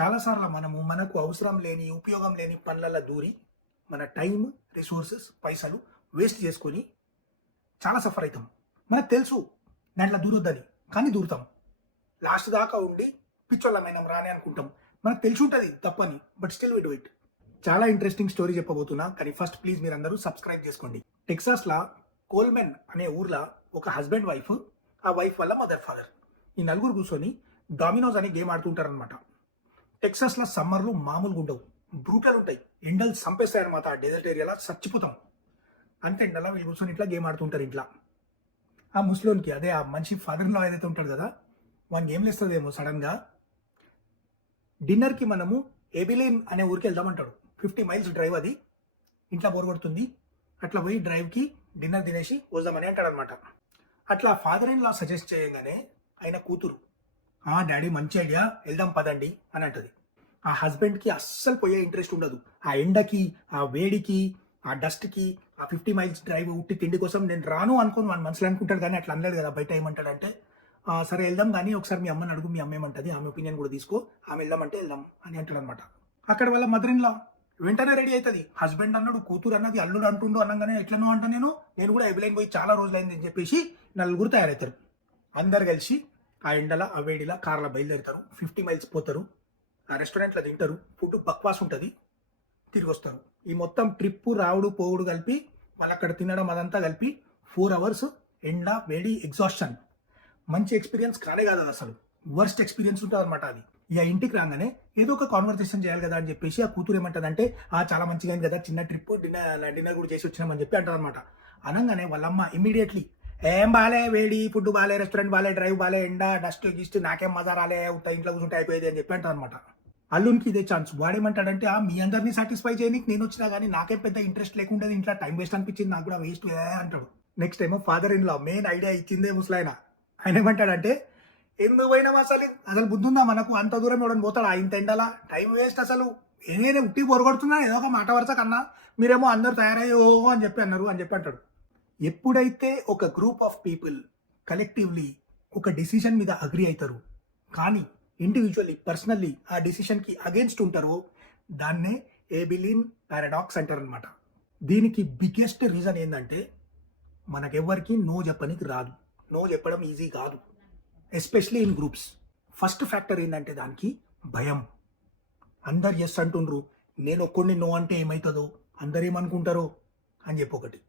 చాలాసార్లు మనము మనకు అవసరం లేని ఉపయోగం లేని పనులలో దూరి మన టైం రిసోర్సెస్ పైసలు వేస్ట్ చేసుకొని చాలా సఫర్ అవుతాం మనకు తెలుసు దాంట్లో దూరొద్దని కానీ దూరుతాం. లాస్ట్ దాకా ఉండి పిచ్చోళ్ళమైనా రాని అనుకుంటాం. మనకు తెలిసి ఉంటుంది తప్పని బట్ స్టిల్ విట్ ఇట్. చాలా ఇంట్రెస్టింగ్ స్టోరీ చెప్పబోతున్నా కానీ ఫస్ట్ ప్లీజ్ మీరు అందరూ సబ్స్క్రైబ్ చేసుకోండి. టెక్సాస్లా కోల్మెన్ అనే ఊర్లో ఒక హస్బెండ్ వైఫ్ ఆ వైఫ్ వల్ల మదర్ ఫాదర్. ఈ నలుగురు కూర్చొని డామినోస్ అనే గేమ్ ఆడుతుంటారనమాట టెక్సాస్లో సమ్మర్లు మామూలుగా ఉండవు. బ్రూటల్ ఉంటాయి ఎండలు చంపేస్తాయి అనమాట ఆ డెజర్ట్ ఏరియాలో. చచ్చిపోతాం. అంతే ఎండలో వీళ్ళు కూర్చొని ఇట్లా గేమ్ ఆడుతుంటారు ఇంట్లో. ఆ ముస్లోన్కి అదే ఆ మనిషి ఫాదర్లో ఏదైతే ఉంటాడు కదా వానికి ఏం లేస్తుందేమో సడన్గా. డిన్నర్కి మనము ఎబిలిన్ అనే ఊరికి వెళ్దామంటాడు ఫిఫ్టీ మైల్స్ డ్రైవ్ అది. ఇంట్లో బోర్ కొడుతుంది. అట్లా పోయి డ్రైవ్కి డిన్నర్ తినేసి వద్దామని అంటాడనమాట అట్లా ఫాదర్ ఇన్ లా సజెస్ట్ చేయగానే ఆయన కూతురు ఆ డాడీ మంచి ఐడియా వెళ్దాం పదండి అని అంటది. ఆ హస్బెండ్కి అస్సలు పోయే ఇంట్రెస్ట్ ఉండదు. ఆ ఎండకి ఆ వేడికి ఆ డస్ట్కి ఆ ఫిఫ్టీ మైల్స్ డ్రైవ్ ఉట్టి తిండి కోసం నేను రాను అనుకుని. వాడు మనసులో అనుకుంటాడు కానీ అట్లా అనలేదు కదా బయట ఏమంటాడంటే సరే వెళ్దాం కానీ ఒకసారి మీ అమ్మని అడుగు మీ అమ్మ ఏమంటుంది ఆమె ఒపీనియన్ కూడా తీసుకో ఆమె వెళ్దామంటే వెళ్దాం అని అంటాడు అనమాట అక్కడ వాళ్ళ మదర్ వెంటనే రెడీ అవుతుంది హస్బెండ్ అన్నాడు కూతురు అన్నది అల్లుడు అంటుండు అనగానే ఎట్లనో అంట నేను నేను కూడా ఎబిలైన్ పోయి చాలా రోజులైంది అని చెప్పేసి నలుగురు తయారవుతారు. అందరు కలిసి ఆ ఎండల ఆ వేడిలా కార్లో బయలుదేరుతారు. ఫిఫ్టీ మైల్స్ పోతారు. ఆ రెస్టారెంట్లో తింటారు. ఫుడ్ బక్వాస్ ఉంటుంది. తిరిగి వస్తారు. ఈ మొత్తం ట్రిప్ రావుడు పోవుడు కలిపి వాళ్ళు అక్కడ తినడం అదంతా కలిపి ఫోర్ అవర్స్ ఎండ వేడి ఎగ్జాస్షన్. మంచి ఎక్స్పీరియన్స్ కానే కాదు అది అసలు. వర్స్ట్ ఎక్స్పీరియన్స్ ఉంటుంది అనమాట అది. ఇక ఇంటికి రాగానే ఏదో ఒక కాన్వర్సేషన్ చేయాలి కదా అని చెప్పేసి ఆ కూతురు ఏమంటదంటే ఆ చాలా మంచిగా కదా చిన్న ట్రిప్ డిన్నర్ డిన్నర్ కూడా చేసి వచ్చినామని చెప్పి అంటారు అనమాట అనగానే వాళ్ళమ్మ ఇమీడియట్లీ ఏం బాలే వేడి ఫుడ్ బాలే రెస్టారెంట్ బాలే డ్రైవ్ బాలే ఎండ డస్ట్ గిస్ట్ నాకేం మజా రాలే ఉంటా ఇంట్లో కూర్చుంటే అయిపోయేది అని చెప్పి అంటారు అనమాట అల్లునికి ఇదే ఛాన్స్ వాడేమంటాడంటే ఆ మీ అందరినీ సాటిస్ఫై చేయడానికి నేను వచ్చినా కానీ నాకే పెద్ద ఇంట్రెస్ట్ లేకుండా ఇంట్లో టైం వేస్ట్ అనిపించింది నాకు కూడా వేస్ట్ అంటాడు. నెక్స్ట్ ఏమో father in law main idea ఇచ్చిందే ముసలాయన. ఆయన ఏమంటాడంటే ఎందుకు పోయినాం అసలు? అసలు బుద్ధుందా మనకు? అంత దూరం ఎవడని పోతాడా? ఇంత ఎండలా? టైం వేస్ట్ అసలు. ఏదైనా ఉట్టి పొరగొడుతున్నా ఏదో ఒక మాట వరస కన్నా. మీరేమో అందరు తయారయ్యో అని చెప్పి అన్నారు అని చెప్పి అంటాడు. ఎప్పుడైతే ఒక గ్రూప్ ఆఫ్ పీపుల్ కలెక్టివ్లీ ఒక డిసిషన్ మీద అగ్రి అవుతారు కానీ ఇండివిజువల్లీ పర్సనల్లీ ఆ డిసిషన్కి అగేన్స్ట్ ఉంటారో దాన్నే ఏబిలిన్ పారాడాక్స్ అంటారు అనమాట దీనికి బిగ్గెస్ట్ రీజన్ ఏంటంటే మనకెవ్వరికి నో చెప్పనికి రాదు. నో చెప్పడం ఈజీ కాదు. Especially in groups first factor ఏంటంటే దానికి భయం. అందరు ఎస్ అంటుండ్రు. నేను ఒక్కడిని నో అంటే ఏమవుతుందో అందరు ఏమనుకుంటారో అని చెప్పి ఒకటి.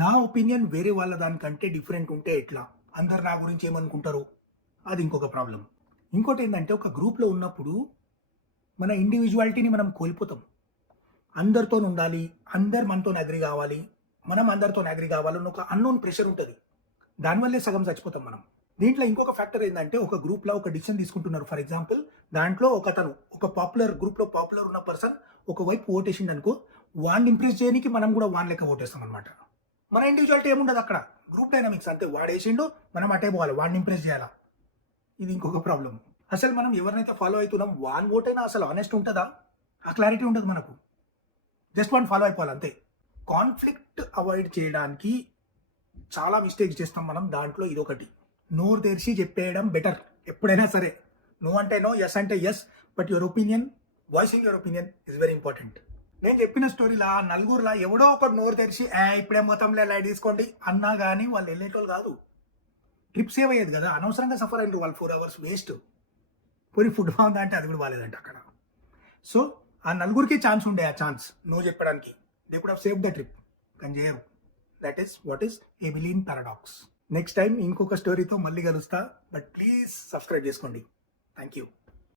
నా ఒపీనియన్ వేరే వాళ్ళ దానికంటే డిఫరెంట్ ఉంటే ఎట్లా? అందరు నా గురించి ఏమనుకుంటారు? అది ఇంకొక ప్రాబ్లం ఇంకోటి ఏంటంటే ఒక గ్రూప్లో ఉన్నప్పుడు మన ఇండివిజువాలిటీని మనం కోల్పోతాం. అందరితో ఉండాలి అందరు మనతో అగ్రి కావాలి మనం అందరితో అగ్రి కావాలని ఒక అన్నోన్ ప్రెషర్ ఉంటుంది. దానివల్లే సగం చచ్చిపోతాం మనం. దీంట్లో ఇంకొక ఫ్యాక్టర్ ఏంటంటే ఒక గ్రూప్లో ఒక డిసిషన్ తీసుకుంటున్నారు. ఫర్ ఎగ్జాంపుల్ దాంట్లో ఒక అతను ఒక పాపులర్ గ్రూప్లో పాపులర్ ఉన్న పర్సన్ ఒకవైపు ఓటేసిండు అనుకో వాడిని ఇంప్రెస్ చేయడానికి మనం కూడా వాన్ లెక్క ఓటేస్తాం అనమాట మన ఇండివిజువాలిటీ ఏముండదు అక్కడ. గ్రూప్ డైనమిక్స్ అంతే. వాడేసిండు మనం అటే పోవాలి వాడిని ఇంప్రెస్ చేయాలా? ఇది ఇంకొక ప్రాబ్లం అసలు మనం ఎవరినైతే ఫాలో అవుతున్నాం వాన్ ఓటైనా అసలు ఆనెస్ట్ ఉంటుందా? ఆ క్లారిటీ ఉండదు మనకు. జస్ట్ వన్ ఫాలో అయిపోవాలి అంతే. కాన్ఫ్లిక్ట్ అవాయిడ్ చేయడానికి చాలా మిస్టేక్స్ చేస్తాం మనం దాంట్లో ఇదొకటి. నోరు తెరిచి చెప్పేయడం బెటర్ ఎప్పుడైనా సరే. నో అంటే నో ఎస్ అంటే yes but your opinion voicing your opinion is very important నేను చెప్పిన స్టోరీలా నలుగురులా ఎవడో ఒకటి నోరు తెరిచి ఇప్పుడే మొత్తంలో లైట్ తీసుకోండి అన్నా కానీ వాళ్ళు వెళ్ళేటోళ్ళు కాదు. ట్రిప్ సేవ్ అయ్యేది కదా. అనవసరంగా సఫర్ అయినారు వాళ్ళు ఫోర్ అవర్స్ వేస్ట్. పోయి ఫుడ్ బాగుందా అంటే అది కూడా బాగాలేదంట అక్కడ. సో ఆ నలుగురికి ఛాన్స్ ఉండే ఆ ఛాన్స్. నో చెప్పడానికి. They could have save the trip కానీ చేయరు. That is what is Abilene paradox next time ఇంకొక స్టోరీతో మళ్ళీ కలుస్తా. బట్ ప్లీజ్ సబ్స్క్రైబ్ చేసుకోండి. Thank you